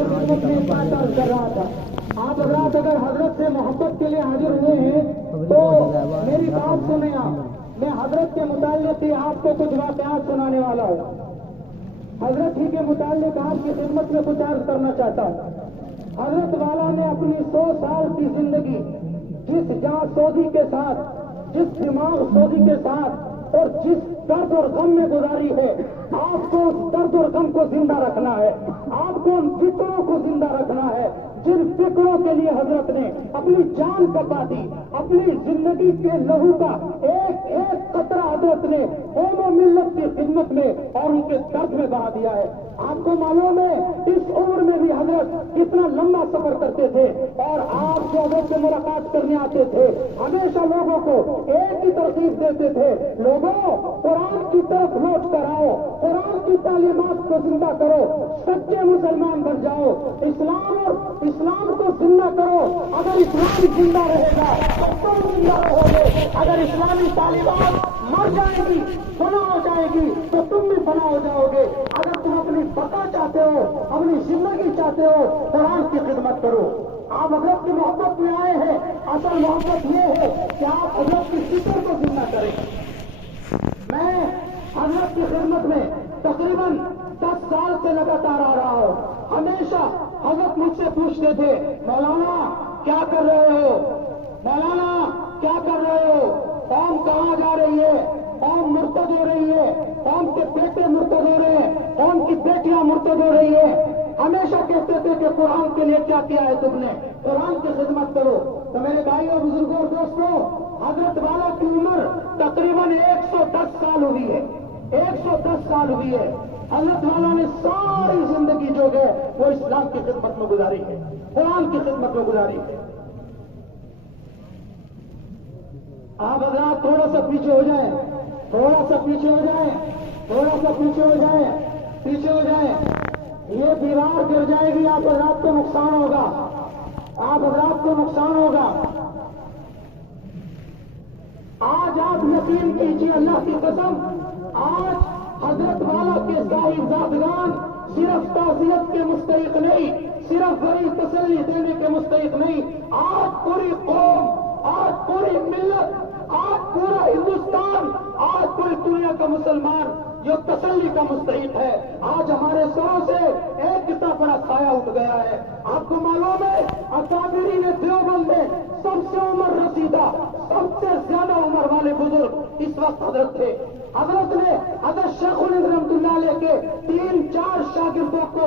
کی خدمت میں بات عرض کر رہا تھا. آپ حضرات اگر حضرت سے محبت کے لیے حاضر ہوئے ہیں تو میری بات سنیں. آپ میں حضرت کے متعلق ہی آپ کو کچھ واقعات سنانے والا ہوں. حضرت ہی کے متعلق آپ کی خدمت میں کچھ عرض کرنا چاہتا ہوں. حضرت والا نے اپنی 100 سال کی زندگی جس جان سوزی کے ساتھ، جس دماغ سوزی کے ساتھ اور جس درد اور غم میں گزاری ہے، آپ کو اس درد اور غم کو زندہ رکھنا ہے. آپ کو ان فکروں کو زندہ رکھنا ہے جن فکروں کے لیے حضرت نے اپنی جان کپا دی. اپنی زندگی کے لہو کا ایک ایک قطرہ حضرت نے قوم و ملت کی خدمت میں اور ان کے درد میں بہا دیا ہے. آپ کو معلوم ہے اس عمر میں بھی حضرت کتنا لمبا سفر کرتے تھے اور آپ جو حضرت سے ملاقات کرنے آتے تھے ہمیشہ لوگوں کو ایک ہی ترغیب دیتے تھے، لوگوں قرآن کی طرف لوٹ کر آؤ، قرآن کی تعلیمات کو زندہ کرو، سچے مسلمان بن جاؤ، اسلام کو زندہ کرو. اگر اسلام زندہ رہے گا تو تم زندہ رہو گے. اگر اسلامی تعلیمات مر جائے گی، فنا ہو جائے گی تو تم بھی فنا ہو جاؤ گے. اگر تم اپنی بقا چاہتے ہو، اپنی زندگی چاہتے ہو، قرآن کی خدمت کرو. آپ حضرت کی محبت میں آئے ہیں، اصل محبت یہ ہے کہ آپ حضرت کی فکر کو زندہ کریں. میں حضرت کی خدمت میں تقریباً 10 سال سے لگاتار آ رہا ہوں. ہمیشہ حضرت مجھ سے پوچھتے تھے، مولانا کیا کر رہے ہو، مولانا کیا کر رہے ہو، قوم کہاں جا رہی ہے، قوم مرتد ہو رہی ہے، قوم کے بیٹے مرتد ہو رہے ہیں، قوم کی بیٹیاں مرتد ہو رہی ہے. ہمیشہ کہتے تھے کہ قرآن کے لیے کیا کیا ہے تم نے، قرآن کی خدمت کرو. تو میرے بھائیوں بزرگوں اور دوستوں، حضرت والا کی عمر تقریباً 110 سال ہوئی ہے، 110 سال ہوئی ہے. حضرت والا نے ساری زندگی جو ہے وہ اسلام کی خدمت میں گزاری ہے، قرآن کی خدمت میں گزاری ہے. آپ حضرات تھوڑا سا پیچھے ہو جائیں، تھوڑا سا پیچھے ہو جائیں، تھوڑا سا پیچھے ہو جائیں، پیچھے ہو جائیں. یہ دیوار گر جائے گی، آپ حضرات کو نقصان ہوگا، آپ حضرات کو نقصان ہوگا. آج آپ یقین کیجیے اللہ کی قسم، آج حضرت والا کے صاحبزادگان صرف تعزیت کے مستحق نہیں، صرف بڑی تسلی دینے کے مستحق نہیں. آج پوری قوم، آج پوری ملت، آج پورا ہندوستان، آج پوری دنیا کا مسلمان جو تسلی کا مستحق ہے. آج ہمارے سروں سے ایک کتنا بڑا سایہ اٹھ گیا ہے. آپ کو معلوم ہے اکابرین دیوبند میں سب سے عمر رسیدہ، سب سے زیادہ عمر والے بزرگ اس وقت حضرت تھے. حضرت نے حضرت شیخ الہند رحمۃ اللہ علیہ کے 3-4 شاگردوں کو،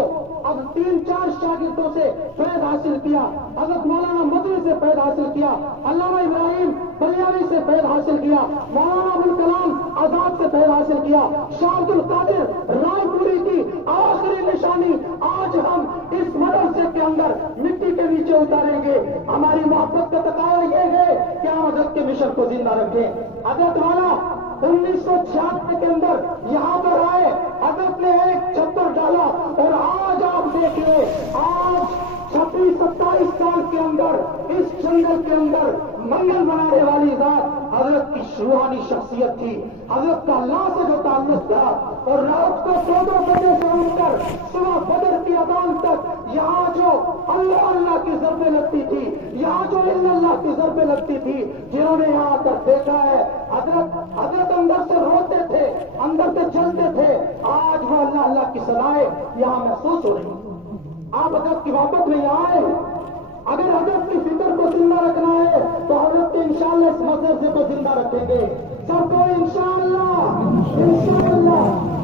اب 3-4 شاگردوں سے فیض حاصل کیا. حضرت مولانا مدنی سے فیض حاصل کیا، علامہ ابراہیم بلیانی سے فیض حاصل کیا، مولانا ابوالکلام آزاد سے فیض حاصل کیا. شاہ عبد القادر رائے پوری کی آخری نشانی آج ہم اس مدرسے کے اندر مٹی کے نیچے اتاریں گے. ہماری محبت کا تقاضا یہ ہے کہ ہم حضرت کے مشن کو زندہ رکھیں. حضرت والا 1996 کے اندر یہاں پر آئے، حضرت نے ایک چھتر ڈالا اور آج آپ دیکھیے، آج 26-27 سال کے اندر اس جنگل کے اندر منگل بنانے والی ذات حضرت کی روحانی شخصیت تھی. حضرت کا اللہ سے جو تعلق تھا اور رات کو 2 بجے سے اٹھ کر صبح بدر کی اذان تک یہاں جو اللہ اللہ کی ضربیں لگتی تھی، یہاں جو اللہ کی ضربیں لگتی تھی، جنہوں نے یہاں آ کر دیکھا ہے حضرت اندر سے روتے تھے، اندر سے جلتے تھے. آج وہ اللہ اللہ کی صدائیں یہاں محسوس ہو رہی ہیں. آپ حضرت کی محبت میں یہاں آئے ہیں. اگر حضرت کی فکر کو زندہ رکھنا ہے تو حضرت انشاءاللہ اس مدرسے کو زندہ رکھیں گے. سب کو انشاءاللہ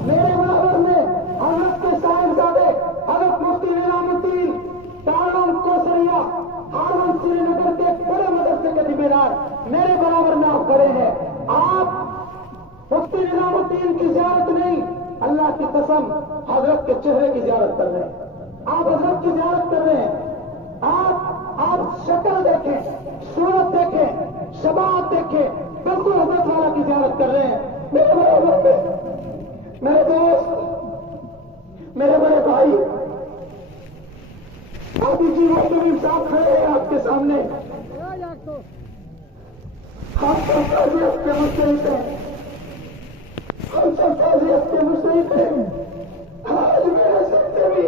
میرے برابر میں حضرت کے صاحبزادے حضرت مفتی نظام الدین دارالعلوم کوثریہ ہارون سری نگر کے بڑے مدرسے کے ذمہ میرے برابر میں آپ کھڑے ہیں. آپ مفتی نظام الدین کی زیارت نہیں، اللہ کی قسم حضرت کے چہرے کی زیارت کر رہے ہیں. آپ حضرت کی زیارت کر رہے ہیں. آپ شکل دیکھیں، صورت دیکھیں، شباہت دیکھیں، بالکل حضرت والا کی زیارت کر رہے ہیں. میرے برابر پہ میرے دوست، میرے بڑے بھائی آپ جی کریم صاحب کھڑے ہیں آپ کے سامنے. ہم سب تعزیت کے مستحق ہیں، ہم سب تعزیت کے مستحق ہیں. آج میرے سب سے بھی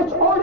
HOD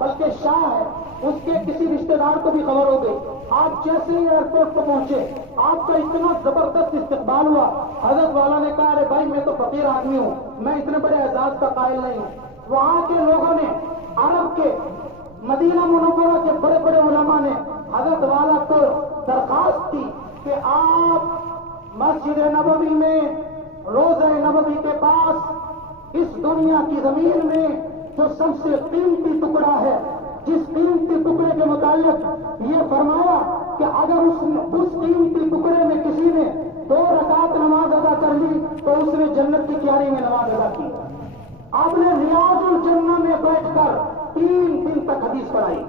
بلکہ شاہ ہے، اس کے کسی رشتہ دار کو بھی خبر ہو گئی. آپ جیسے ہی ایئرپورٹ پر پہنچے آپ کا اتنا زبردست استقبال ہوا. حضرت والا نے کہا ارے بھائی میں تو فقیر آدمی ہوں، میں اتنے بڑے اعزاز کا قائل نہیں ہوں. وہاں کے لوگوں نے، عرب کے، مدینہ منورہ کے بڑے بڑے علماء نے حضرت والا کو درخواست کی کہ آپ مسجد نبوی میں، روضہ نبوی کے پاس، اس دنیا کی زمین میں جو سب سے قیمتی ٹکڑا ہے، جس قیمتی ٹکڑے کے متعلق یہ فرمایا کہ اگر اس قیمتی ٹکڑے میں کسی نے 2 رکعت نماز ادا کر لی تو اس نے جنت کی کیاری میں نماز ادا کی. آپ نے ریاض الجنہ میں بیٹھ کر 3 دن تک حدیث پڑھائی.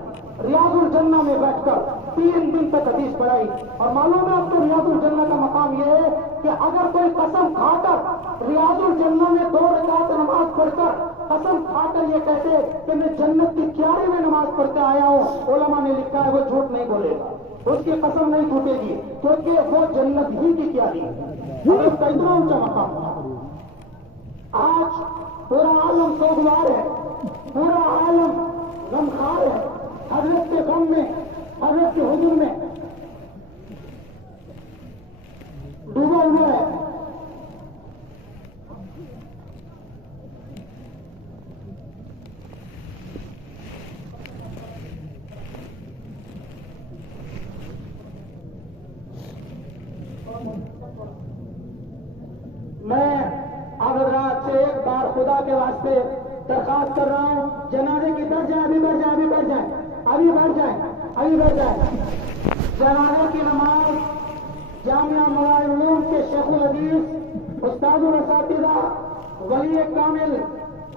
ریاض الجنہ میں بیٹھ کر 3 دن تک حدیث پڑھائی. اور معلوم ہے آپ کو ریاض الجنہ کا مقام یہ ہے کہ اگر کوئی قسم کھا کر ریاض الجنہ میں 2 رکعت نماز پڑھ کر قسم کھا کر یہ کہتے کہ میں جنت کی کیاری میں نماز پڑھ کے آیا ہوں، علماء نے لکھا ہے وہ جھوٹ نہیں بولے گا، اس کی قسم نہیں ٹوٹے گی، کیونکہ وہ جنت ہی کی کیاری ہے. اس کا اتنا اونچا مقام تھا. آج پورا عالم سوگوار ہے، پورا عالم غمخوار ہے، حضرت کے غم میں، حضرت کے حضور میں ڈوبا ہوا ہے. میں آپ حضرات سے ایک بار خدا کے واسطے درخواست کر رہا ہوں، جنازے کی بڑھ جائیں، ابھی بڑھ جائیں، ابھی بڑھ جائیں، ابھی بڑھ جائیں، ابھی بڑھ جائیں. جنازے کی نماز جامعہ مولانا العلوم کے شیخ الحدیث استاد الاساتذہ ولی کامل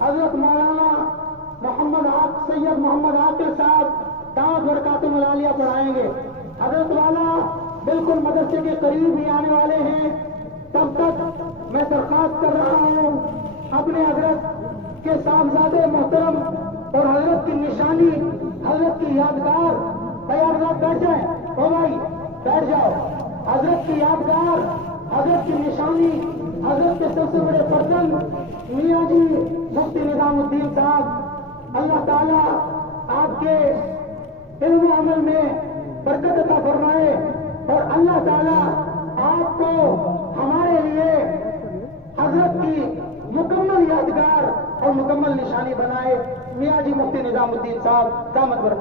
حضرت مولانا سید محمد عاقل صاحب دعوت برکاتہ ملالیہ پڑھائیں گے. حضرت والا بالکل مدرسے کے قریب ہی آنے والے ہیں. تب تک میں درخواست کر رہا ہوں اپنے حضرت کے صاحبزادے محترم اور حضرت کی نشانی، حضرت کی یادگار، تیار حضرت بیٹھ جائیں. او بھائی بیٹھ جاؤ. حضرت کی یادگار، حضرت کی نشانی، حضرت کے سب سے بڑے فرزند میاں جی مفتی نظام الدین صاحب، اللہ تعالیٰ آپ کے علم و عمل میں برکت عطا فرمائے اور اللہ تعالیٰ آپ کو ہمارے لیے حضرت کی مکمل یادگار اور مکمل نشانی بنائے. میاں جی مفتی نظام الدین صاحب دامت برکات.